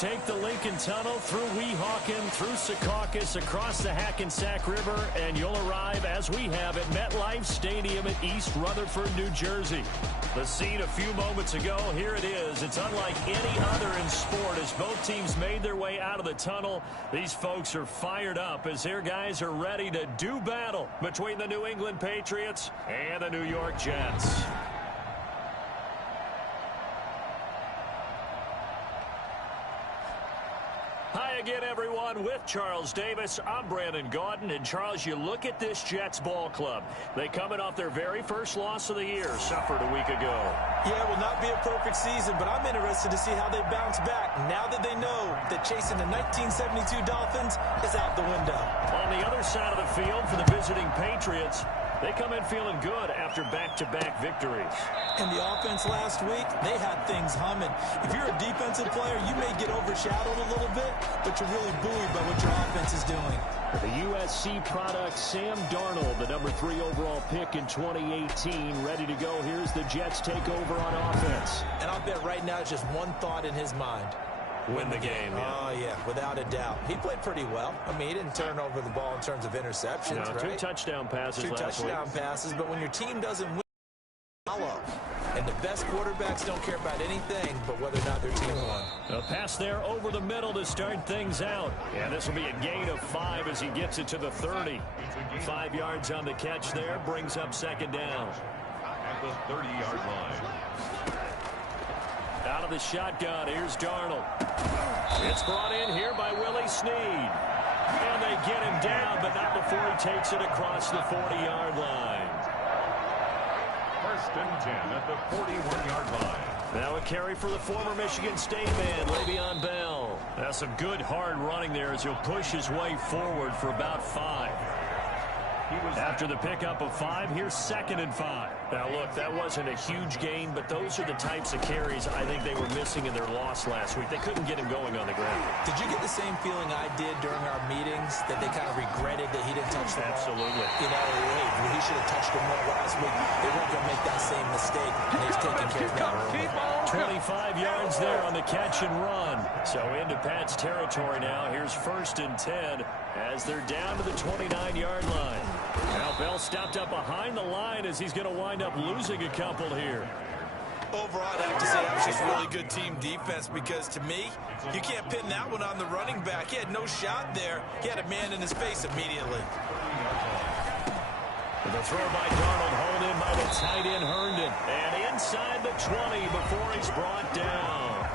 take the Lincoln Tunnel through Weehawken, through Secaucus, across the Hackensack River, and you'll arrive, as we have, at MetLife Stadium in East Rutherford, New Jersey. The scene a few moments ago, here it is. It's unlike any other in sport as both teams made their way out of the tunnel. These folks are fired up as their guys are ready to do battle between the New England Patriots and the New York Jets. Hi again, everyone. With Charles Davis, I'm Brandon Gaudin. And, Charles, you look at this Jets ball club. They coming off their very first loss of the year, suffered a week ago. Yeah, it will not be a perfect season, but I'm interested to see how they bounce back now that they know that chasing the 1972 Dolphins is out the window. On the other side of the field for the visiting Patriots, they come in feeling good after back-to-back victories. And the offense last week, they had things humming. If you're a defensive player, you may get overshadowed a little bit, but you're really buoyed by what your offense is doing. The USC product, Sam Darnold, the number 3 overall pick in 2018, ready to go. Here's the Jets takeover on offense. And I'll bet right now it's just one thought in his mind. Win the game, yeah. Oh, yeah, without a doubt. He played pretty well. I mean, he didn't turn over the ball in terms of interceptions, no, right? 2 touchdown passes last week. 2 touchdown passes, but when your team doesn't win, follow. And the best quarterbacks don't care about anything but whether or not their team won. A pass there over the middle to start things out. And this will be a gain of 5 as he gets it to the 30. 5 yards on the catch there, brings up second down. At the 30-yard line. Out of the shotgun, here's Darnold. It's brought in here by Willie Snead. And they get him down, but not before he takes it across the 40-yard line. First and 10 at the 41-yard line. Now a carry for the former Michigan State man, Le'Veon Bell. That's some good hard running there as he'll push his way forward for about 5. After the pickup of 5, here's 2nd and 5. Now, look, that wasn't a huge gain, but those are the types of carries I think they were missing in their loss last week. They couldn't get him going on the ground. Did you get the same feeling I did during our meetings, that they kind of regretted that he didn't touch the ball? Absolutely. You know, hey, he should have touched the ball last week. They weren't going to make that same mistake, and he's taking care of that early. 25 yards there on the catch and run. So into Pat's territory now. Here's 1st and 10 as they're down to the 29-yard line. Now Bell stopped up behind the line as he's going to wind up losing a couple here. Overall, I'd have to say that was just really good team defense because, to me, you can't pin that one on the running back. He had no shot there. He had a man in his face immediately. The throw by Darnold, hauled in by the tight end Herndon. And inside the 20 before he's brought down.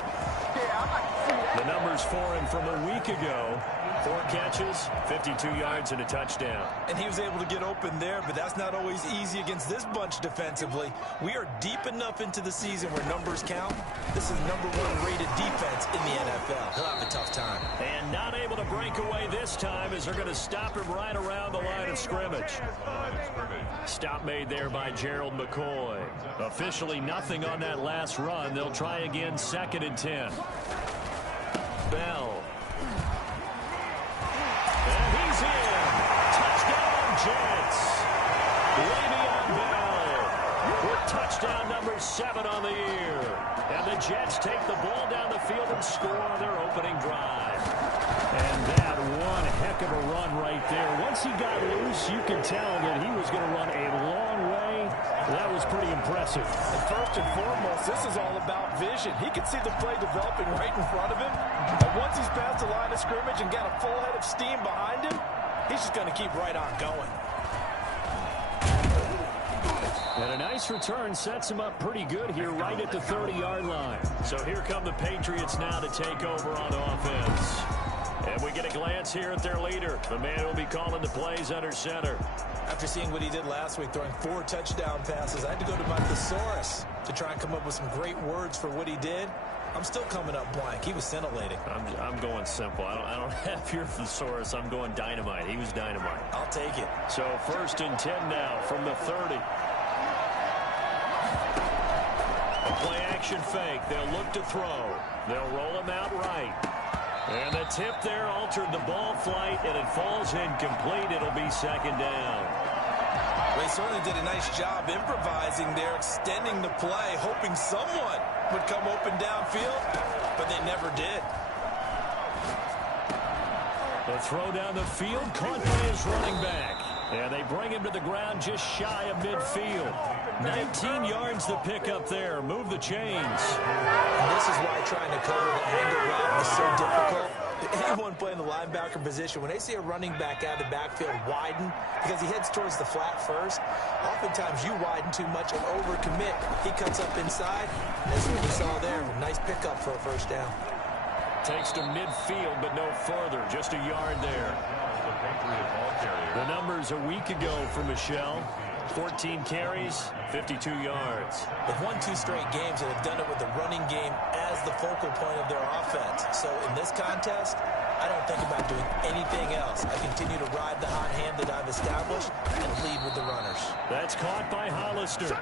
The numbers for him from a week ago. 4 catches, 52 yards, and a touchdown. And he was able to get open there, but that's not always easy against this bunch defensively. We are deep enough into the season where numbers count. This is #1 rated defense in the NFL. He'll have a tough time. And not able to break away this time as they're going to stop him right around the line of scrimmage. Stop made there by Gerald McCoy. Officially nothing on that last run. They'll try again 2nd and 10. Bell. And he's in. Touchdown, Jets. Le'Veon Bell with touchdown number 7 on the year. And the Jets take the ball down the field and score on their opening drive. And that one heck of a run right there. Once he got loose, you could tell that he was going to run a long way. That was pretty impressive. And first and foremost, this is all about vision. He could see the play developing right in front of him. And once he's past the line of scrimmage and got a full head of steam behind him, he's just going to keep right on going. And a nice return sets him up pretty good here right at the 30-yard line. So here come the Patriots now to take over on offense. And we get a glance here at their leader, the man who will be calling the plays under center. After seeing what he did last week, throwing 4 touchdown passes, I had to go to my thesaurus to try and come up with some great words for what he did. I'm still coming up blank. He was scintillating. I'm going simple. I don't have your thesaurus. I'm going dynamite. He was dynamite. I'll take it. So 1st and 10 now from the 30. A play action fake. They'll look to throw. They'll roll him out right. And the tip there altered the ball flight, and it falls incomplete. It'll be 2nd down. Well, they certainly did a nice job improvising there, extending the play, hoping someone would come open downfield, but they never did. The throw down the field, caught by his running back. And they bring him to the ground just shy of midfield. 19 yards to pick up there. Move the chains. And this is why trying to cover the angle route is so difficult. Anyone playing the linebacker position, when they see a running back out of the backfield widen because he heads towards the flat first, oftentimes you widen too much and overcommit. He cuts up inside. That's what we saw there. Nice pickup for a first down. Takes to midfield, but no further. Just a yard there. The numbers a week ago for Michelle. 14 carries, 52 yards. They've won 2 straight games and have done it with the running game as the focal point of their offense. So in this contest, I don't think about doing anything else. I continue to ride the hot hand that I've established and lead with the runners. That's caught by Hollister.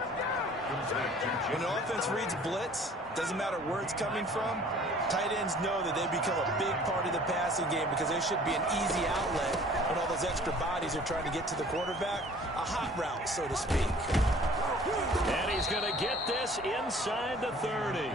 When an offense reads blitz, doesn't matter where it's coming from, tight ends know that they become a big part of the passing game because there should be an easy outlet when all those extra bodies are trying to get to the quarterback. A hot route, so to speak. And he's going to get this inside the 30.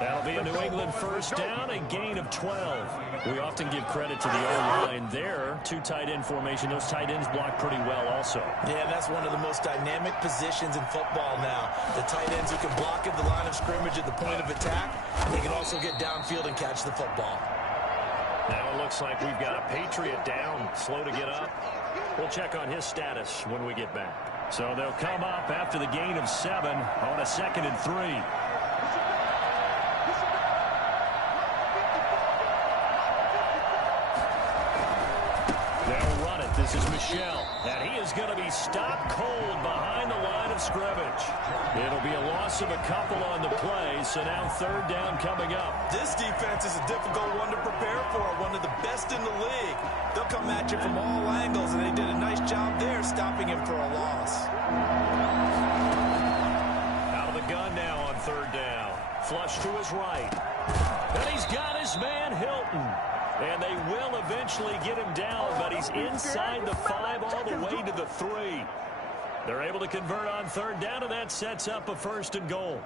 That'll be a New England first down, a gain of 12. We often give credit to the O-line there. 2 tight end formation. Those tight ends block pretty well also. Yeah, that's one of the most dynamic positions in football now. The tight ends who can block at the line of scrimmage at the point of attack. They can also get downfield and catch the football. Now it looks like we've got a Patriot down, slow to get up. We'll check on his status when we get back. So they'll come up after the gain of 7 on a 2nd and 3. They'll run it. This is Michelle. And he is going to be stopped cold behind the line of scrimmage. It'll be a loss of a couple on the play, so now 3rd down coming up. This defense is a difficult one to prepare for, one of the best in the league. They'll come at you from all angles, and they did a nice job there stopping him for a loss. Out of the gun now on 3rd down. Flush to his right. And he's got his man Hilton. And they will eventually get him down, but he's inside the 5 all the way to the 3. They're able to convert on 3rd down, and that sets up a 1st and goal.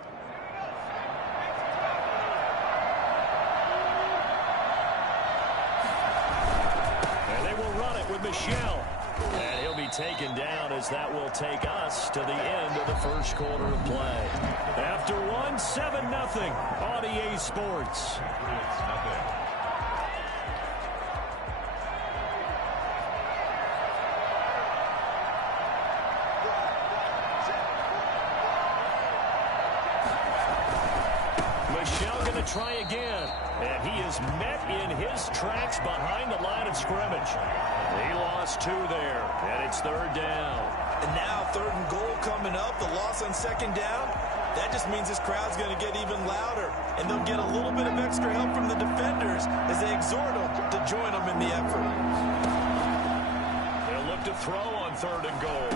And they will run it with Michelle. And he'll be taken down as that will take us to the end of the 1st quarter of play. After 1, 7-0 on EA Sports. Try again, and he is met in his tracks behind the line of scrimmage. He lost 2 there, and it's 3rd down. And now 3rd and goal coming up, the loss on 2nd down. That just means this crowd's going to get even louder, and they'll get a little bit of extra help from the defenders as they exhort them to join them in the effort. They'll look to throw on 3rd and goal,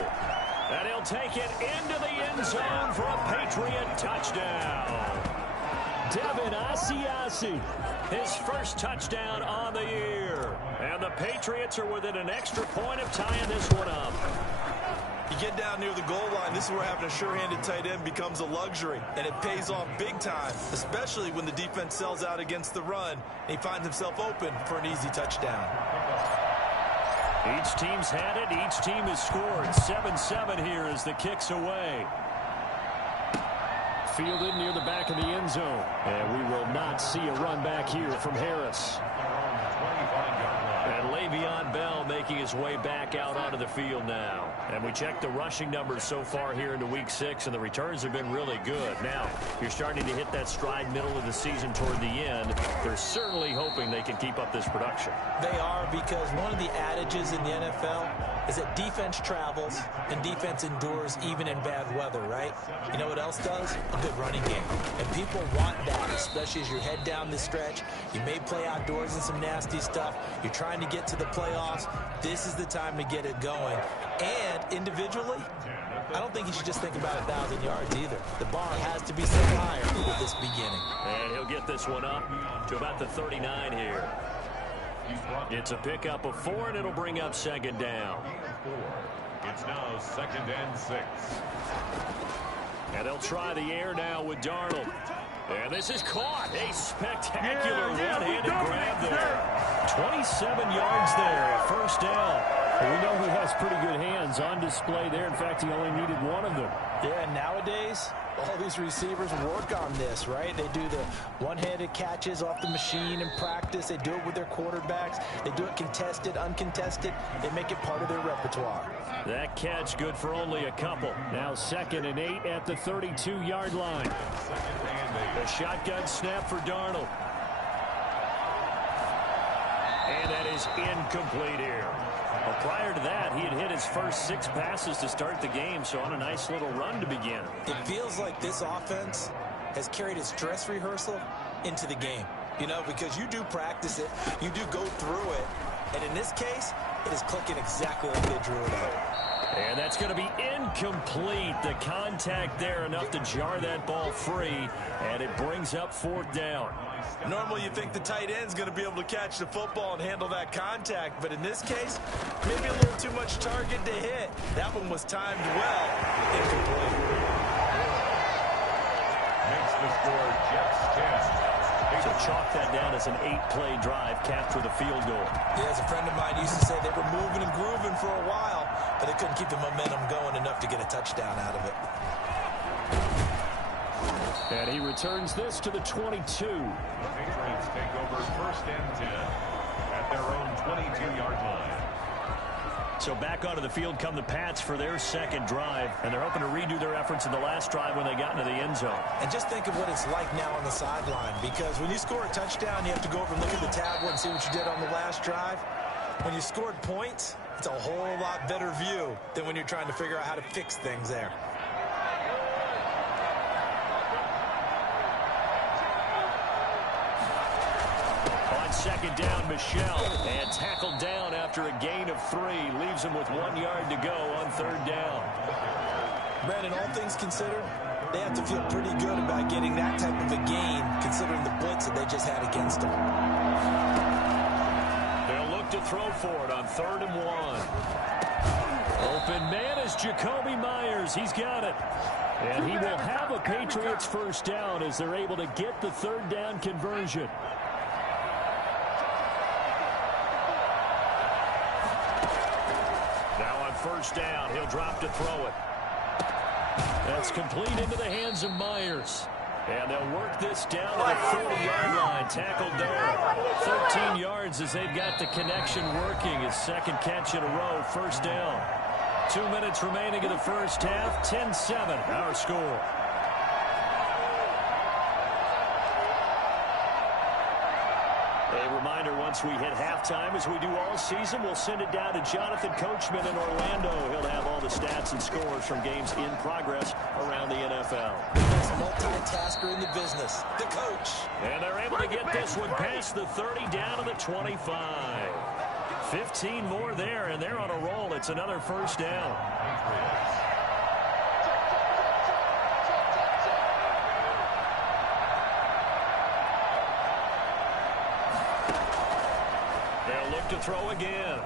and he'll take it into the end zone for a Patriot touchdown. Devin Asiasi, his 1st touchdown on the year. And the Patriots are within an extra point of tying this one up. You get down near the goal line, this is where having a sure-handed tight end becomes a luxury, and it pays off big time, especially when the defense sells out against the run, and he finds himself open for an easy touchdown. Each team's had it. Each team has scored. 7-7 here as the kick's away. Fielded near the back of the end zone. And we will not see a run back here from Harris. And Le'Veon Bell making his way back out onto the field now. And we check the rushing numbers so far here into Week 6, and the returns have been really good. Now, you're starting to hit that stride middle of the season toward the end. They're certainly hoping they can keep up this production. They are, because one of the adages in the NFL is that defense travels and defense endures even in bad weather, right? You know what else does? A good running game. And people want that, especially as you head down the stretch. You may play outdoors in some nasty stuff. You're trying to get to the playoffs. This is the time to get it going. And individually, I don't think you should just think about 1,000 yards either. The bar has to be set higher with this beginning. And he'll get this one up to about the 39 here. It's a pickup of 4, and it'll bring up 2nd down. It's now 2nd and 6. And they'll try the air now with Darnold. And this is caught. A spectacular one-handed grab there. 27 yards there, a first down. And we know he has pretty good hands on display there. In fact, he only needed one of them. Yeah, nowadays, all these receivers work on this, right? They do the one-handed catches off the machine in practice. They do it with their quarterbacks. They do it contested, uncontested. They make it part of their repertoire. That catch good for only a couple. Now 2nd and 8 at the 32-yard line. The shotgun snap for Darnold. And that is incomplete here. Well, prior to that, he had hit his first 6 passes to start the game, so on a nice little run to begin. It feels like this offense has carried its dress rehearsal into the game. You know, because you do practice it, you do go through it, and in this case, it is clicking exactly like they drew it up. And that's going to be incomplete. The contact there enough to jar that ball free, and it brings up 4th down. Normally you think the tight end's going to be able to catch the football and handle that contact, but in this case, maybe a little too much target to hit. That one was timed well. Incomplete. Makes the score Jets 10. So chalk that down as an 8-play drive capped with a field goal. Yeah, as a friend of mine used to say, they were moving and grooving for a while, but they couldn't keep the momentum going enough to get a touchdown out of it. And he returns this to the 22. The Patriots take over 1st and 10 at their own 22-yard line. So back onto the field come the Pats for their 2nd drive, and they're hoping to redo their efforts in the last drive when they got into the end zone. And just think of what it's like now on the sideline, because when you score a touchdown, you have to go over and look at the tablet and see what you did on the last drive. When you scored points, it's a whole lot better view than when you're trying to figure out how to fix things there. On 2nd down, Michelle, and tackled down after a gain of 3. Leaves him with 1 yard to go on 3rd down. Brandon, all things considered, they have to feel pretty good about getting that type of a gain, considering the blitz that they just had against them. They'll look to throw for it on 3rd and 1. Open man is Jacoby Myers. He's got it. And he will have a Patriots first down as they're able to get the 3rd down conversion. Now on 1st down, he'll drop to throw it. That's complete into the hands of Myers. And they'll work this down to the 40-yard line. Tackled there. 13 yards as they've got the connection working. His 2nd catch in a row. 1st down. 2 minutes remaining in the first half. 10-7, our score. A reminder, once we hit halftime, as we do all season, we'll send it down to Jonathan Coachman in Orlando. He'll have all the stats and scores from games in progress around the NFL. The best multitasker in the business, the coach. And they're able to get this one past the 30 down to the 25. 15 more there, and they're on a roll. It's another first down. They'll look to throw again.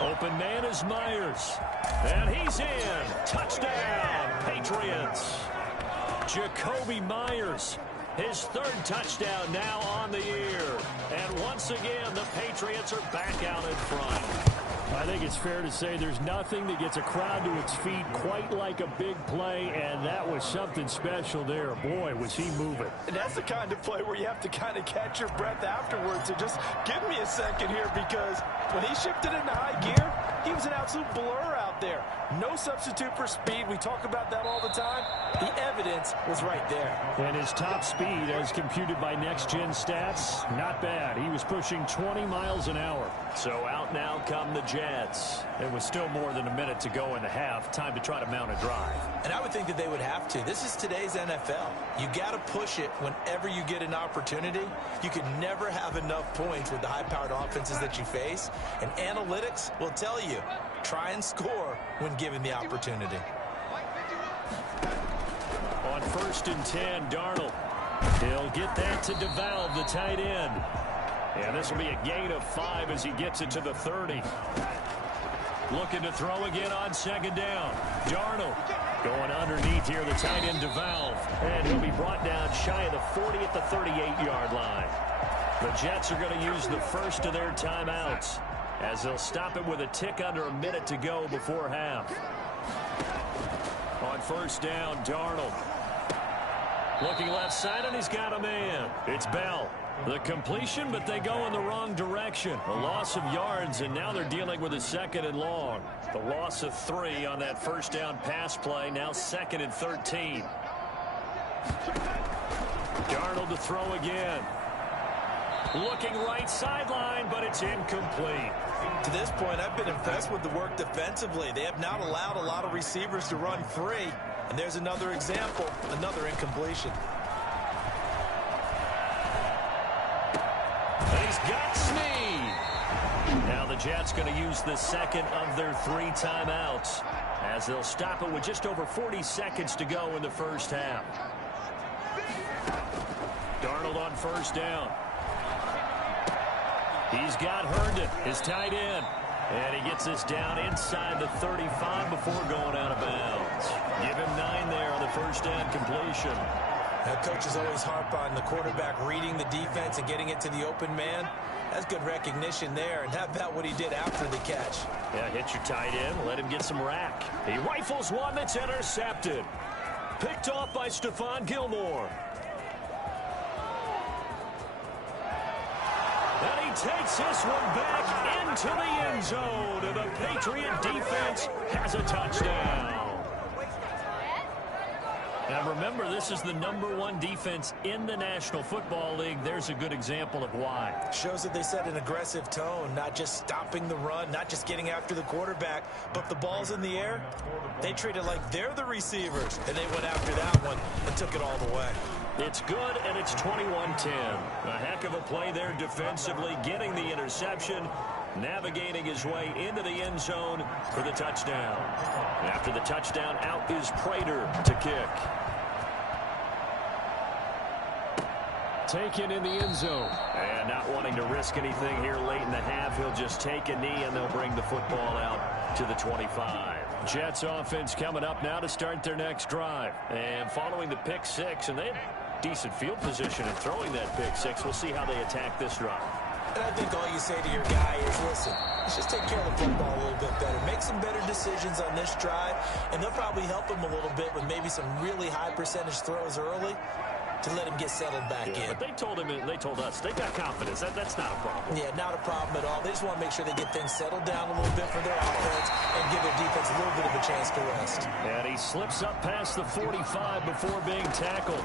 Open man is Myers. And he's in. Touchdown, Patriots. Jacoby Myers. His 3rd touchdown now on the year. And once again, the Patriots are back out in front. I think it's fair to say there's nothing that gets a crowd to its feet quite like a big play, and that was something special there. Boy, was he moving. And that's the kind of play where you have to kind of catch your breath afterwards. So just give me a second here, because when he shifted into high gear, he was an absolute blur out there. No substitute for speed. We talk about that all the time. The evidence was right there. And his top speed, as computed by next-gen stats, not bad. He was pushing 20 miles an hour. So out now come the Jets. It was still more than a minute to go in the half. Time to try to mount a drive. And I would think that they would have to. This is today's NFL. You got to push it whenever you get an opportunity. You can never have enough points with the high-powered offenses that you face. And analytics will tell you, try and score when given the opportunity. On 1st and 10, Darnold. He'll get that to DeValve, the tight end. And this will be a gain of 5 as he gets it to the 30. Looking to throw again on 2nd down. Darnold. Going underneath here, the tight end DeValve. And he'll be brought down shy of the 40 at the 38-yard line. The Jets are going to use the first of their timeouts as they'll stop it with a tick under a minute to go before half. On first down, Darnold. Looking left side, and he's got a man. It's Bell. The completion, but they go in the wrong direction. A loss of yards, and now they're dealing with a 2nd and long. The loss of 3 on that first down pass play, now 2nd and 13. Darnold to throw again. Looking right sideline, but it's incomplete. To this point, I've been impressed with the work defensively. They have not allowed a lot of receivers to run free. And there's another example, another incompletion. And he's got Snead. Now the Jets going to use the second of their 3 timeouts as they'll stop it with just over 40 seconds to go in the first half. Darnold on first down. He's got Herndon, his tight end. And he gets this down inside the 35 before going out of bounds. Give him 9 there on the first down completion. Now, coaches always harp on the quarterback reading the defense and getting it to the open man. That's good recognition there. And how about what he did after the catch? Yeah, hit your tight end, let him get some rack. He rifles one that's intercepted. Picked off by Stephon Gilmore. And he takes this one back into the end zone. And the Patriot defense has a touchdown. Now remember, this is the #1 defense in the National Football League. There's a good example of why. Shows that they set an aggressive tone, not just stopping the run, not just getting after the quarterback, but if the ball's in the air, they treat it like they're the receivers, and they went after that one and took it all the way. It's good, and it's 21-10. A heck of a play there defensively, getting the interception, navigating his way into the end zone for the touchdown. After the touchdown, out is Prater to kick. Taken in the end zone. And not wanting to risk anything here late in the half, he'll just take a knee, and they'll bring the football out to the 25. Jets offense coming up now to start their next drive. And following the pick 6, and they have decent field position in throwing that pick 6. We'll see how they attack this drive. And I think all you say to your guy is, listen, let's just take care of the football a little bit better. Make some better decisions on this drive, and they'll probably help him a little bit with maybe some really high percentage throws early to let him get settled back in. But they told us, they got confidence. That's not a problem. Yeah, not a problem at all. They just want to make sure they get things settled down a little bit for their offense and give their defense a little bit of a chance to rest. And he slips up past the 45 before being tackled.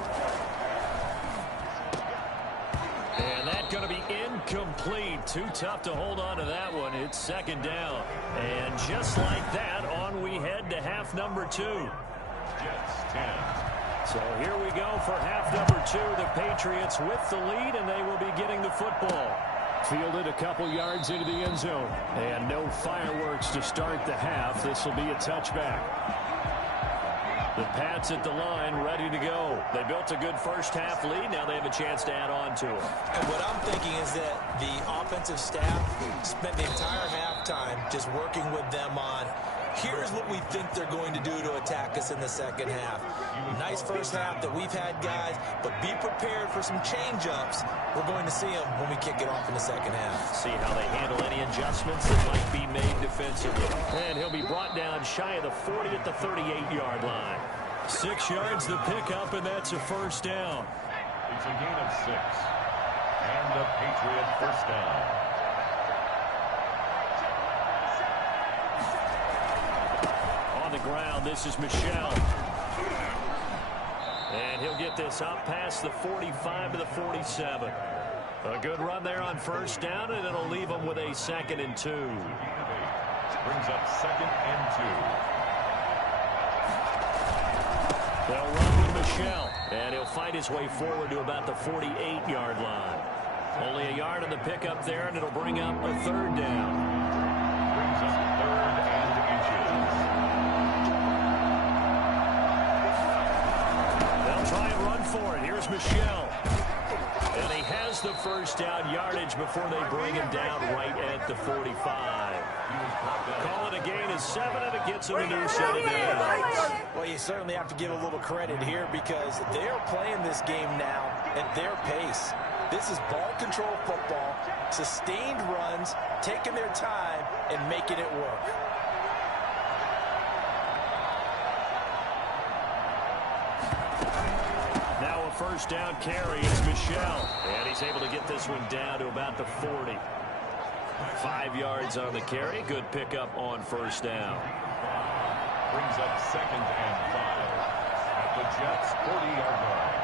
And that's going to be incomplete. Too tough to hold on to that one. It's second down. And just like that, on we head to half number 2. Jets 10. So here we go for half number 2. The Patriots with the lead, and they will be getting the football. Fielded a couple yards into the end zone. And no fireworks to start the half. This will be a touchback. The Pats at the line, ready to go. They built a good first half lead. Now they have a chance to add on to it. And what I'm thinking is that the offensive staff spent the entire halftime just working with them on, here's what we think they're going to do to attack us in the second half. Nice first half that we've had, guys, but be prepared for some change-ups. We're going to see them when we kick it off in the second half. See how they handle any adjustments that might be made defensively. And he'll be brought down shy of the 40 at the 38-yard line. 6 yards the pickup, and that's a first down. It's a gain of 6. And a Patriot first down. On the ground, this is Michel. And he'll get this up past the 45 to the 47. A good run there on first down, and it'll leave him with a 2nd and 2. Brings up 2nd and 2. They'll run with Michel, and he'll fight his way forward to about the 48-yard line. Only a yard on the pickup there, and it'll bring up a 3rd down. Brings up 3rd and inches. They'll try and run for it. Here's Michel. And he has the first down yardage before they bring him down right at the 45. Call it a gain of 7, and it gets him a new set of downs. Well, you certainly have to give a little credit here because they're playing this game now at their pace. This is ball control football, sustained runs, taking their time, and making it work. Now a first down carry. It's Michel. And he's able to get this one down to about the 40. 5 yards on the carry. Good pickup on first down. Brings up 2nd and 5 at the Jets' 40-yard line.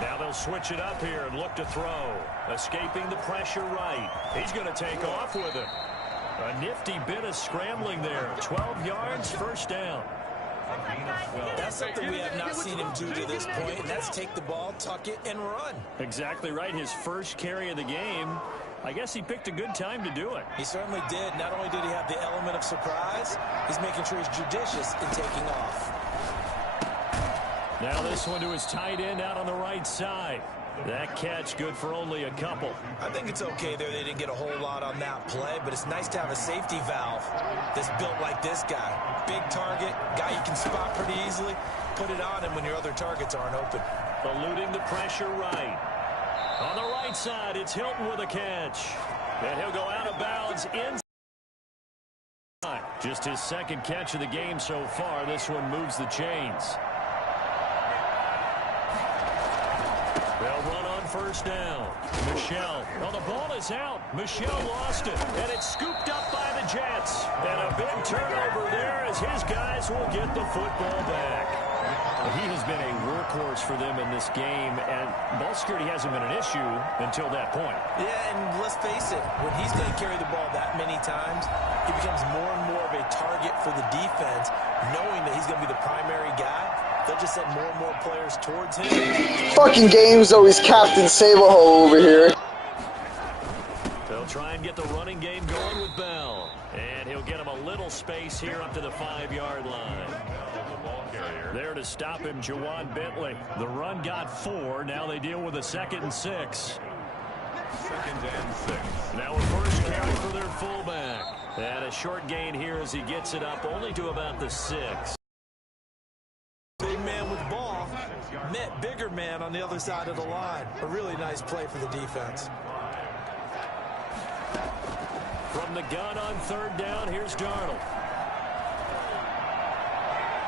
Now they'll switch it up here and look to throw. Escaping the pressure right. He's going to take off with it. A nifty bit of scrambling there. 12 yards, first down. That's something we have not seen him do to this point, and that's take the ball, tuck it, and run. Exactly right. His first carry of the game. I guess he picked a good time to do it. He certainly did. Not only did he have the element of surprise, he's making sure he's judicious in taking off. Now this one to his tight end out on the right side. That catch good for only a couple. I think it's okay there. They didn't get a whole lot on that play, but it's nice to have a safety valve that's built like this guy. Big target, guy you can spot pretty easily. Put it on him when your other targets aren't open. Eluding the pressure right. On the right side, it's Hilton with a catch. And he'll go out of bounds inside. Just his second catch of the game so far. This one moves the chains. They'll run on first down. Michel. Well, the ball is out. Michel lost it. And it's scooped up by the Jets. And a big turnover there as his guys will get the football back. He has been a workhorse for them in this game, and ball security hasn't been an issue until that point. Yeah, and let's face it, when he's going to carry the ball that many times, he becomes more and more of a target for the defense, knowing that he's going to be the primary guy. They'll just send more and more players towards him. Fucking game's always Captain Sable-Hole over here. They'll try and get the running game going with Bell. And he'll get him a little space here up to the 5-yard line. There to stop him, Juwan Bentley. The run got 4. Now they deal with a 2nd and 6. 2nd and 6. Now a first carry for their fullback. And a short gain here as he gets it up only to about the 6. Big man with ball met bigger man on the other side of the line. A really nice play for the defense. From the gun on 3rd down, here's Darnold.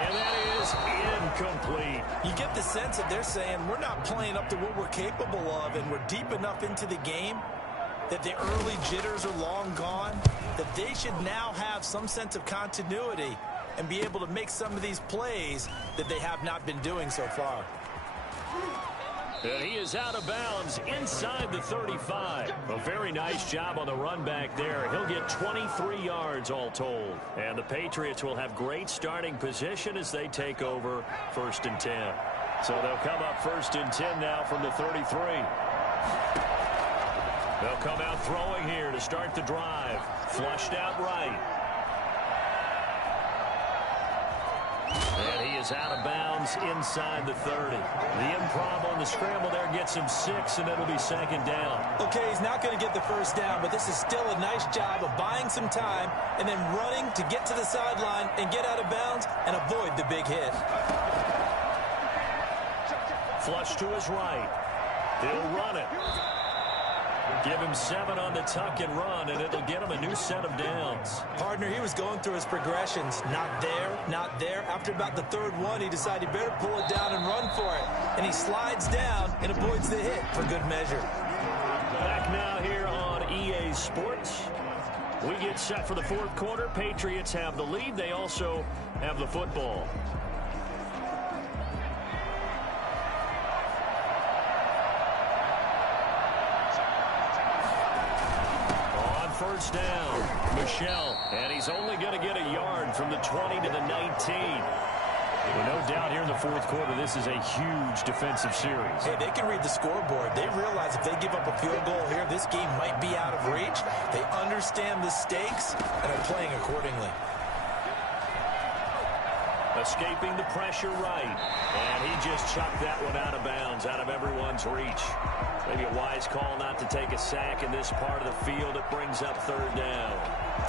And that is incomplete. You get the sense that they're saying we're not playing up to what we're capable of, and we're deep enough into the game that the early jitters are long gone, that they should now have some sense of continuity and be able to make some of these plays that they have not been doing so far. And he is out of bounds inside the 35. A very nice job on the run back there. He'll get 23 yards all told. And the Patriots will have great starting position as they take over 1st and 10. So they'll come up 1st and 10 now from the 33. They'll come out throwing here to start the drive. Flushed out right. And he is out of bounds inside the 30. The improv on the scramble there gets him 6, and it'll be 2nd down. Okay, he's not going to get the first down, but this is still a nice job of buying some time and then running to get to the sideline and get out of bounds and avoid the big hit. Flush to his right. He'll run it. Give him 7 on the tuck and run, and it'll get him a new set of downs. Partner, he was going through his progressions. Not there, not there. After about the 3rd one, he decided he better pull it down and run for it. And he slides down and avoids the hit for good measure. Back now here on EA Sports. We get set for the 4th quarter. Patriots have the lead. They also have the football. First down, Michel, and he's only going to get a yard from the 20 to the 19. Well, no doubt here in the 4th quarter, this is a huge defensive series. Hey, they can read the scoreboard. They realize if they give up a field goal here, this game might be out of reach. They understand the stakes and are playing accordingly. Escaping the pressure right. And he just chucked that one out of bounds, out of everyone's reach. Maybe a wise call not to take a sack in this part of the field. It brings up third down.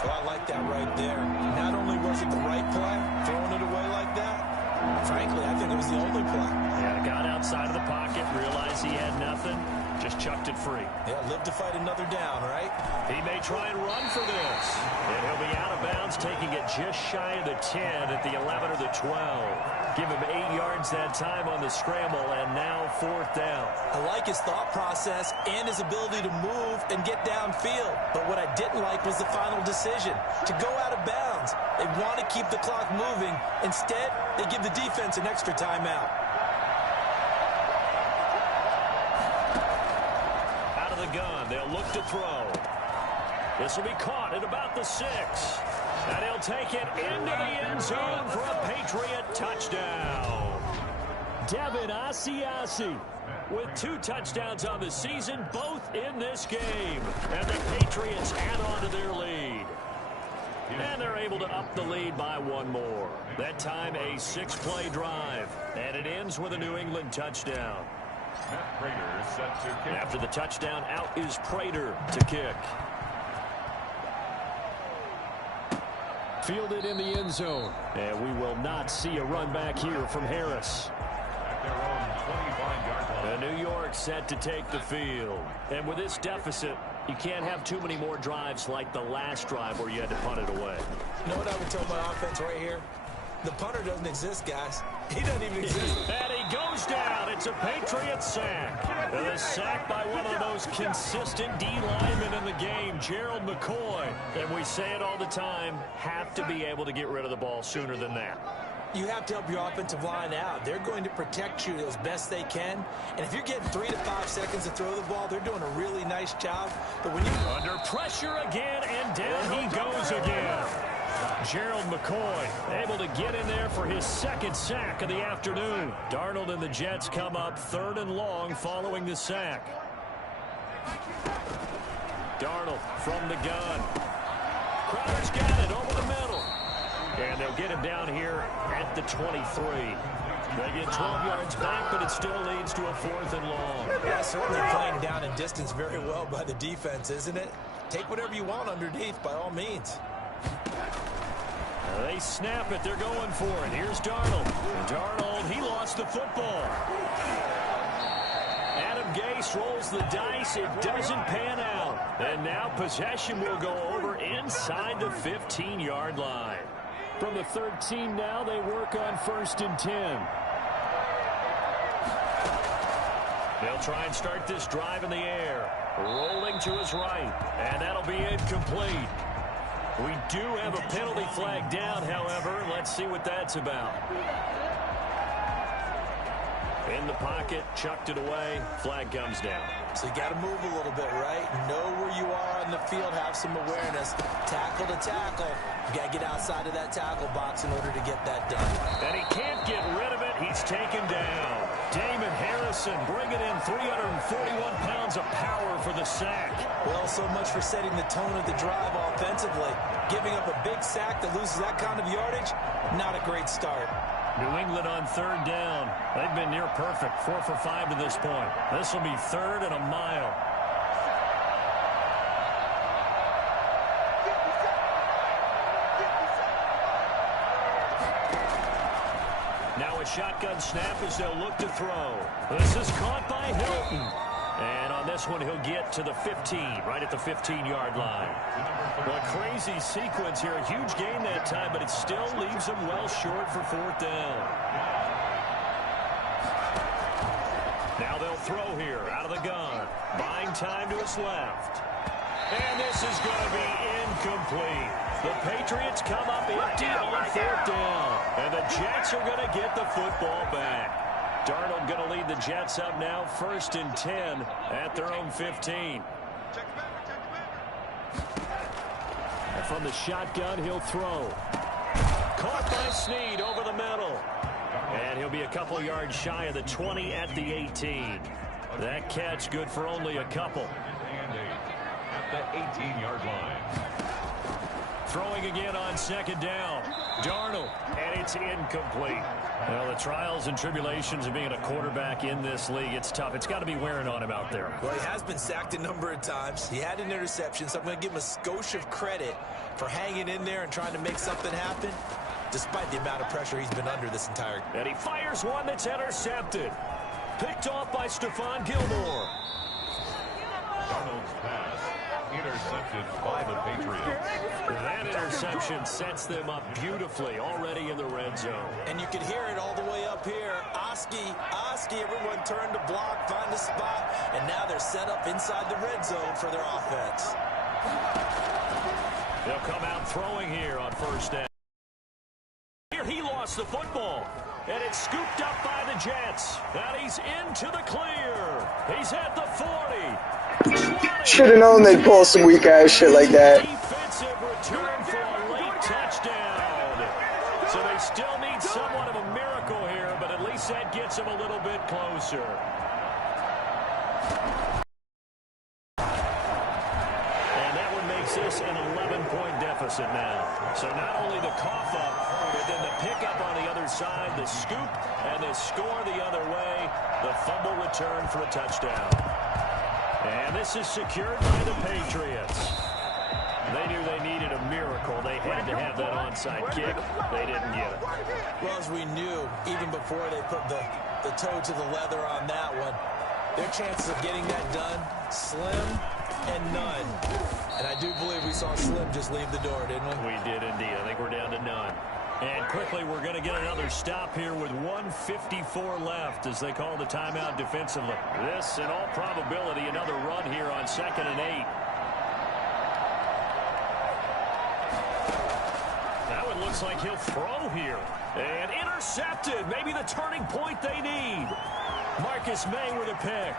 Well, I like that right there. Not only was it the right play, throwing it away like that, frankly, I think it was the only play. Yeah, got outside of the pocket, realized he had nothing, just chucked it free. Yeah, live to fight another down, right? He may try and run for this. And he'll be out of bounds, taking it just shy of the 10 at the 11 or the 12. Give him 8 yards that time on the scramble, and now fourth down. I like his thought process and his ability to move and get downfield. But what I didn't like was the final decision, to go out of bounds. They want to keep the clock moving. Instead, they give the defense an extra timeout. Out of the gun, they'll look to throw. This will be caught at about the 6. And he'll take it into the end zone for a Patriot touchdown. Devin Asiasi with 2 touchdowns on the season, both in this game. And the Patriots add on to their lead. And they're able to up the lead by 1 more. That time a 6-play drive. And it ends with a New England touchdown. Matt Prater set to kick. After the touchdown, out is Prater to kick. Fielded in the end zone. And we will not see a run back here from Harris. At their own 25-yard line. The New York set to take the field. And with this deficit, you can't have too many more drives like the last drive where you had to punt it away. You know what I would tell my offense right here? The punter doesn't exist, guys. He doesn't even exist. And he goes down. It's a Patriot sack. And a sack by one of the most consistent D linemen in the game, Gerald McCoy. And we say it all the time, have to be able to get rid of the ball sooner than that. You have to help your offensive line out. They're going to protect you as best they can. And if you're getting 3 to 5 seconds to throw the ball, they're doing a really nice job. But when you under pressure again, and down he goes again. Gerald McCoy able to get in there for his 2nd sack of the afternoon. Darnold and the Jets come up 3rd and long following the sack. Darnold from the gun. Crowder's got it over the middle. And they'll get him down here at the 23. They get 12 yards back, but it still leads to a 4th and long. Yeah, certainly playing down in distance very well by the defense, isn't it? Take whatever you want underneath, by all means. They snap it. They're going for it. Here's Darnold. Darnold, he lost the football. Adam Gase rolls the dice. It doesn't pan out. And now possession will go over inside the 15-yard line. From the 13 now, they work on 1st and 10. They'll try and start this drive in the air. Rolling to his right. And that'll be incomplete. We do have a penalty flag down, however. Let's see what that's about. In the pocket, chucked it away. Flag comes down. So you got to move a little bit, right? Know where you are on the field, have some awareness. Tackle to tackle. You got to get outside of that tackle box in order to get that done. And he can't get rid of it. He's taken down. Damon Harrison bringing in 341 pounds of power for the sack. Well, so much for setting the tone of the drive offensively. Giving up a big sack that loses that kind of yardage, not a great start. New England on 3rd down. They've been near perfect, 4 for 5 to this point. This will be 3rd and a mile. Now a shotgun snap as they'll look to throw. This is caught by Hilton. And on this one, he'll get to the 15, right at the 15-yard line. Well, a crazy sequence here. A huge gain that time, but it still leaves them well short for 4th down. Now they'll throw here out of the gun. Buying time to his left. And this is going to be incomplete. The Patriots come up empty on 4th down. And the Jets are going to get the football back. Darnold going to lead the Jets up now, 1st and 10 at their own 15. And from the shotgun, he'll throw. Caught by Snead over the middle. And he'll be a couple yards shy of the 20 at the 18. That catch good for only a couple. And at the 18-yard line. throwing again on second down. Darnold, and it's incomplete. Well, the trials and tribulations of being a quarterback in this league, it's tough. It's got to be wearing on him out there. Well, he has been sacked a number of times. He had an interception, so I'm going to give him a skosh of credit for hanging in there and trying to make something happen, despite the amount of pressure he's been under this entire. And he fires one that's intercepted. Picked off by Stephon Gilmore. Darnold's pass intercepted by the Patriots. That interception sets them up beautifully already in the red zone. And you can hear it all the way up here. Oski, everyone turned to block, find a spot, and now they're set up inside the red zone for their offense. They'll come out throwing here on first down. Here he lost the football, and it's scooped up by the Jets. And he's into the clear. He's at the 40. Should have known they'd pull some weak ass shit like that. Defensive return for a late touchdown. So they still need somewhat of a miracle here, but at least that gets them a little bit closer. And that one makes this an 11-point deficit now. So not only the cough up, but then the pickup on the other side, the scoop, and the score the other way, the fumble return for a touchdown. And this is secured by the Patriots. They knew they needed a miracle. They had to have that onside kick. They didn't get it. Well, as we knew, even before they put the toe to the leather on that one, their chances of getting that done, slim and none. And I do believe we saw Slim just leave the door, didn't we? We did indeed. I think we're down to none. And quickly, we're going to get another stop here with 1:54 left as they call the timeout defensively. This, in all probability, another run here on 2nd and 8. That one looks like he'll throw here. And intercepted. Maybe the turning point they need. Marcus May with a pick.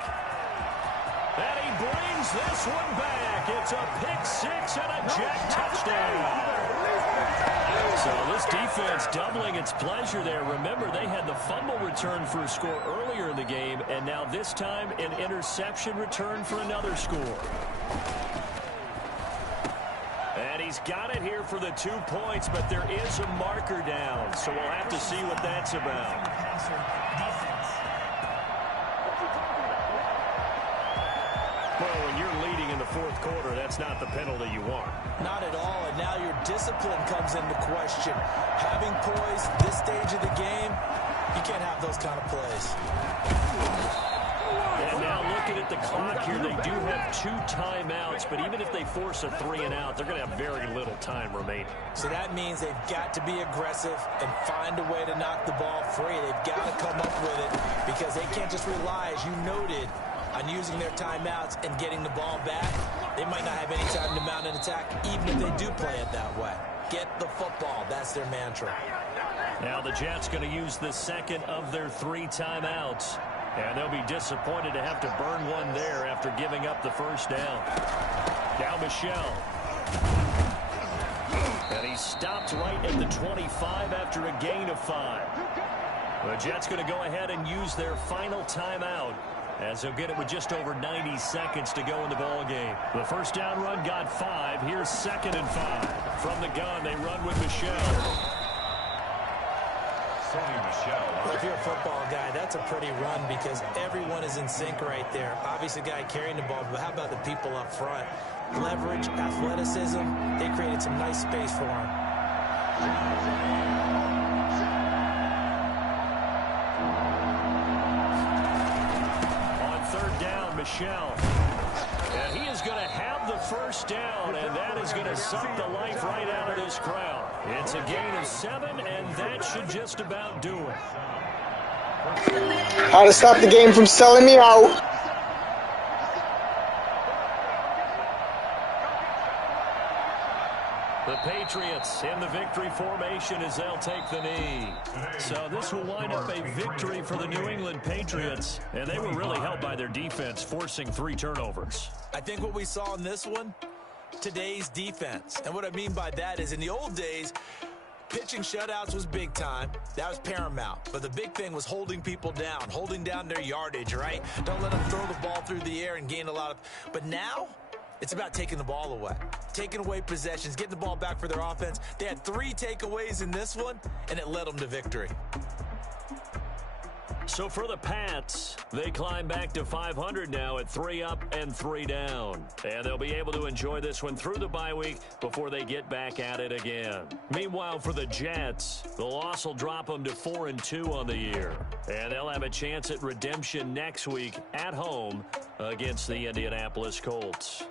And he brings this one back. It's a pick six and a Jet touchdown. So this defense doubling its pleasure there. Remember, they had the fumble return for a score earlier in the game, and now this time an interception return for another score. And he's got it here for the 2 points, but there is a marker down, so we'll have to see what that's about. Well, when you're leading in the fourth quarter, that's not the penalty you want. Not at all, and now your discipline comes into question. Having poise this stage of the game, you can't have those kind of plays. And now looking at the clock here, they do have 2 timeouts, but even if they force a 3 and out, they're going to have very little time remaining. So that means they've got to be aggressive and find a way to knock the ball free. They've got to come up with it because they can't just rely, as you noted, on using their timeouts and getting the ball back. They might not have any time to mount an attack, even if they do play it that way. Get the football. That's their mantra. Now the Jets going to use the second of their 3 timeouts. And they'll be disappointed to have to burn one there after giving up the first down. Now Michel. And he stopped right at the 25 after a gain of 5. The Jets going to go ahead and use their final timeout, as they'll get it with just over 90 seconds to go in the ball game. The first down run got 5. Here's 2nd and 5. From the gun, they run with Michel. Well, if you're a football guy, that's a pretty run because everyone is in sync right there. Obviously, the guy carrying the ball, but how about the people up front? Leverage, athleticism, they created some nice space for him. On 3rd down, Michel. And he is going to have the first down, and that is going to suck the life right out of this crowd. It's a gain of 7, and that should just about do it. How to stop the game from selling me out. The Patriots in the victory formation as they'll take the knee. So this will wind up a victory for the New England Patriots, and they were really helped by their defense, forcing 3 turnovers. I think what we saw in this one, today's defense. And what I mean by that is in the old days, pitching shutouts was big time. That was paramount. But the big thing was holding people down, holding down their yardage, right? Don't let them throw the ball through the air and gain a lot of... But now, It's about taking the ball away, taking away possessions, getting the ball back for their offense. They had 3 takeaways in this one, and it led them to victory. So for the Pats, they climb back to 500 now at 3 up and 3 down. And they'll be able to enjoy this one through the bye week before they get back at it again. Meanwhile, for the Jets, the loss will drop them to 4-2 on the year. And they'll have a chance at redemption next week at home against the Indianapolis Colts.